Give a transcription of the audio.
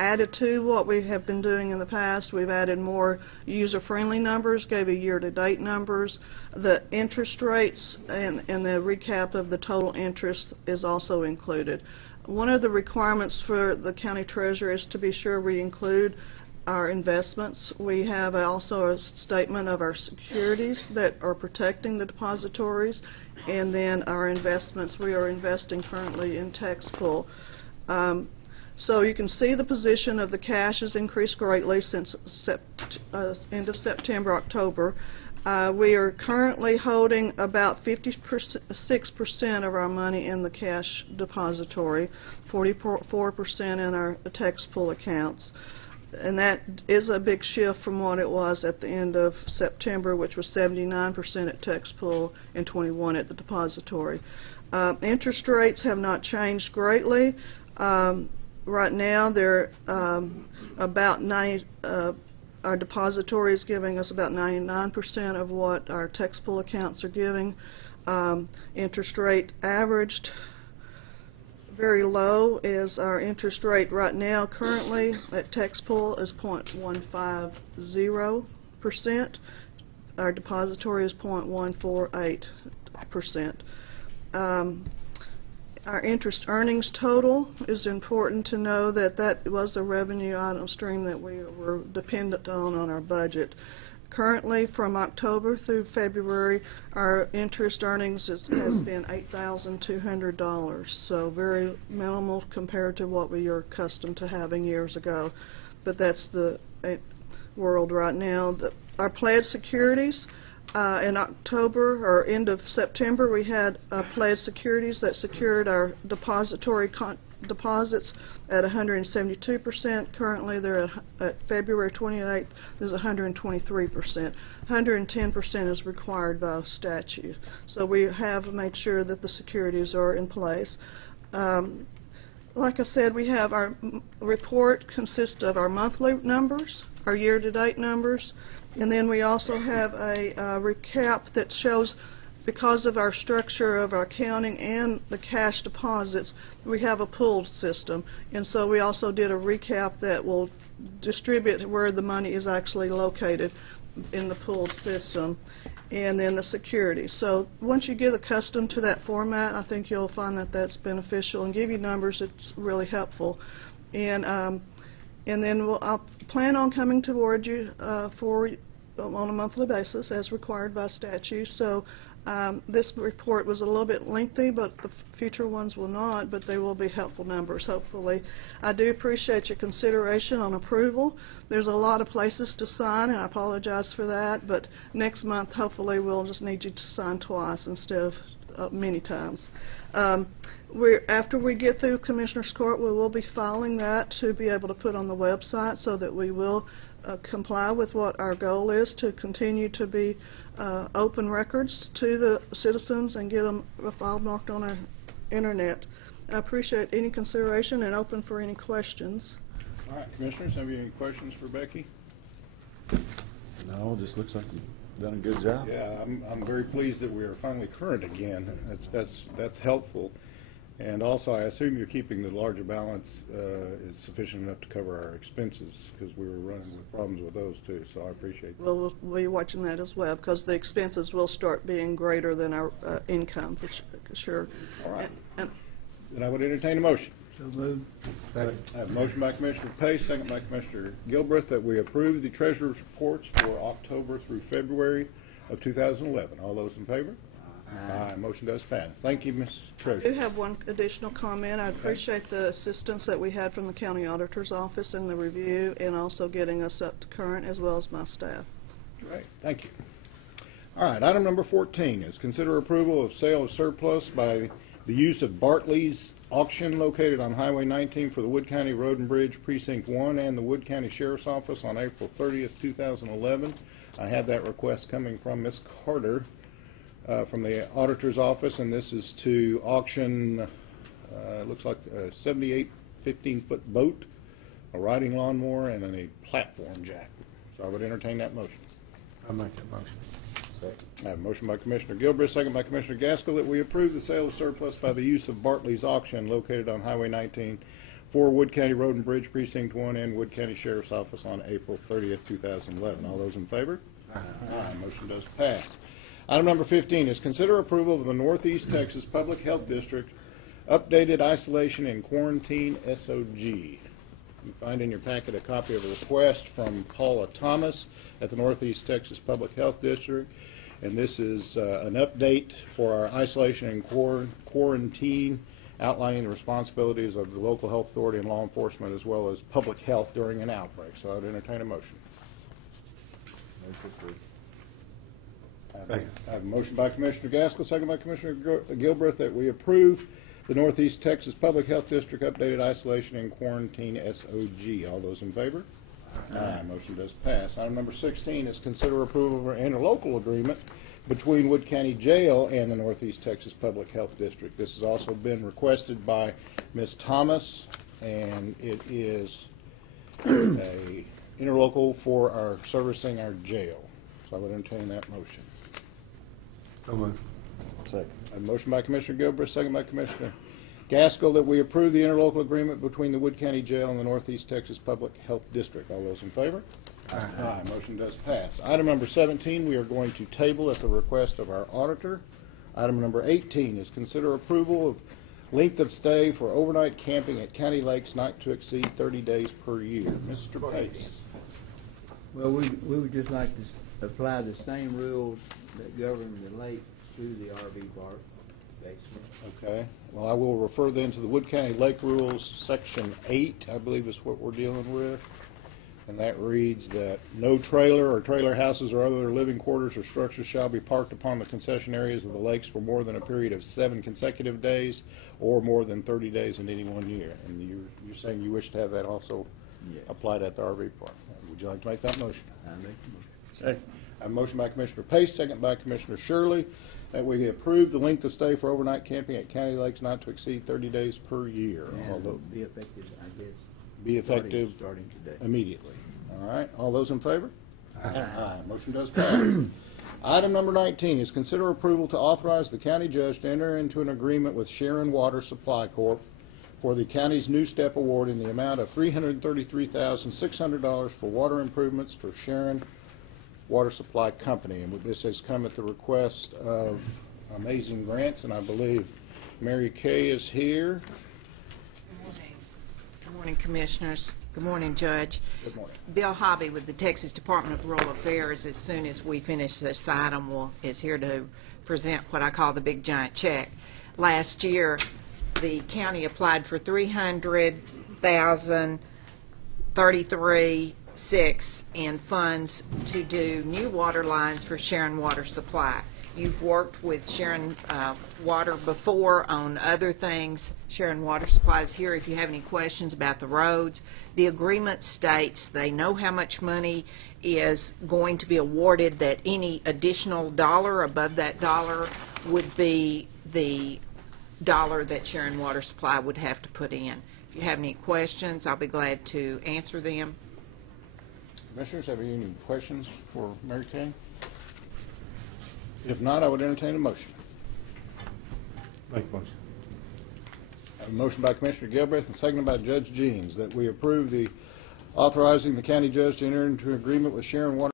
added to what we have been doing in the past. We've added more user-friendly numbers, gave you year-to-date numbers. The interest rates and the recap of the total interest is also included. One of the requirements for the county treasurer is to be sure we include our investments. We have also a statement of our securities that are protecting the depositories, and then our investments. We are investing currently in TexPool. So you can see the position of the cash has increased greatly since end of September, October. We are currently holding about 56% of our money in the cash depository, 44% in our TexPool accounts. And that is a big shift from what it was at the end of September, which was 79% at TexPool and 21% at the depository. Interest rates have not changed greatly. Right now, they're about 90. Our depository is giving us about 99% of what our TexPool accounts are giving. Interest rate averaged very low is our interest rate right now currently at TexPool is 0.150%. Our depository is 0.148%. Our interest earnings total is important to know that that was a revenue item stream that we were dependent on our budget. Currently, from October through February, our interest earnings has been $8,200, so very minimal compared to what we are accustomed to having years ago. But that's the world right now. Our pledged securities, in October or end of September, we had pledged securities that secured our depository deposits at 172%. Currently, they're at February 28th, there's 123%. 110% is required by statute. So we have made sure that the securities are in place. Like I said, we have our report consists of our monthly numbers, our year-to-date numbers, and then we also have a recap that shows, because of our structure of our accounting and the cash deposits, we have a pooled system. And so we also did a recap that will distribute where the money is actually located in the pooled system, and then the security. So once you get accustomed to that format, I think you'll find that that's beneficial, and give you numbers, it's really helpful. And then I'll plan on coming toward you on a monthly basis as required by statute. So this report was a little bit lengthy, but the future ones will not, but they will be helpful numbers, hopefully. I do appreciate your consideration on approval. There's a lot of places to sign, and I apologize for that, but next month, hopefully, we'll just need you to sign twice instead of many times. After we get through Commissioner's Court, we will be filing that to be able to put on the website so that we will comply with what our goal is to continue to be open records to the citizens and get them filed marked on our internet. I appreciate any consideration and open for any questions. All right, Commissioners, have you any questions for Becky? No, just looks like you've done a good job. Yeah, I'm very pleased that we are finally current again. That's helpful. And also, I assume you're keeping the larger balance is sufficient enough to cover our expenses, because we were running with problems with those too. So I appreciate that. Well, we'll be watching that as well, because the expenses will start being greater than our income for sure. All right. Then I would entertain a motion. So moved. I have a motion by Commissioner Pace, second by Commissioner Gilbreth, that we approve the treasurer's reports for October through February of 2011. All those in favor? Aye. Motion does pass. Thank you, Ms. Treasurer. I do have one additional comment. I appreciate the assistance that we had from the county auditor's office in the review, and also getting us up to current, as well as my staff. Great. Thank you. All right. Item number 14 is consider approval of sale of surplus by the use of Bartley's auction located on Highway 19 for the Wood County Road and Bridge Precinct 1 and the Wood County Sheriff's Office on April 30th, 2011. I have that request coming from Ms. Carter from the auditor's office, and this is to auction, it looks like a 78 15-foot boat, a riding lawnmower, and a platform jack. So I would entertain that motion. I'll make that motion. Second. I have a motion by Commissioner Gilbreth, second by Commissioner Gaskell, that we approve the sale of surplus by the use of Bartley's auction located on Highway 19 for Wood County Road and Bridge Precinct 1 and Wood County Sheriff's Office on April 30th, 2011. All those in favor? Aye. Motion does pass. Item number 15 is consider approval of the Northeast Texas Public Health District updated isolation and quarantine SOG. You find in your packet a copy of a request from Paula Thomas at the Northeast Texas Public Health District, and this is an update for our isolation and quarantine, outlining the responsibilities of the local health authority and law enforcement as well as public health during an outbreak. So I would entertain a motion. I have a motion by Commissioner Gaskell, second by Commissioner Gilbreth, that we approve the Northeast Texas Public Health District updated isolation and quarantine SOG. All those in favor? Aye. Motion does pass. Item number 16 is consider approval of an interlocal agreement between Wood County Jail and the Northeast Texas Public Health District. This has also been requested by Ms. Thomas, and it is a interlocal for our servicing our jail. So I would entertain that motion. So moved. Second. A motion by Commissioner Gilbreth, second by Commissioner Gaskell, that we approve the interlocal agreement between the Wood County Jail and the Northeast Texas Public Health District. All those in favor? Aye. Motion does pass. Item number 17 we are going to table at the request of our auditor. Item number 18 is consider approval of length of stay for overnight camping at county lakes not to exceed 30 days per year. Mr. Pace. Well, we would just like to apply the same rules that govern the lake to the RV park, basically. Okay. Well, I will refer then to the Wood County Lake Rules, Section 8, I believe is what we're dealing with. And that reads that no trailer or trailer houses or other living quarters or structures shall be parked upon the concession areas of the lakes for more than a period of 7 consecutive days or more than 30 days in any 1 year. And you're saying you wish to have that also applied at the RV park. Would you like to make that motion? I make the motion. Second. I have a motion by Commissioner Pace, second by Commissioner Shirley, that we approve the length of stay for overnight camping at county lakes not to exceed 30 days per year. And Although be effective, I guess. be effective Starting today. immediately. All right. All those in favor? Aye. Motion does pass. Item number 19 is consider approval to authorize the county judge to enter into an agreement with Sharon Water Supply Corp. For the county's New Step Award in the amount of $333,600 for water improvements for Sharon Water Supply Company. And this has come at the request of Amazing Grants, and I believe Mary Kay is here. Good morning. Good morning, Commissioners. Good morning, Judge. Good morning. Bill Hobby with the Texas Department of Rural Affairs, as soon as we finish this item, is here to present what I call the big giant check. Last year, the county applied for $300,033.6 in funds to do new water lines for Sharon Water Supply. You've worked with Sharon Water before on other things. Sharon Water Supply is here if you have any questions about the roads. The agreement states they know how much money is going to be awarded, that any additional dollar above that dollar would be the dollar that Sharon Water Supply would have to put in. If you have any questions, I'll be glad to answer them. Commissioners, have you any questions for Mary Kay? If not, I would entertain a motion. Make a motion. I have a motion by Commissioner Gilbreth and seconded by Judge Jeans that we approve the authorizing the county judge to enter into an agreement with Sharon Water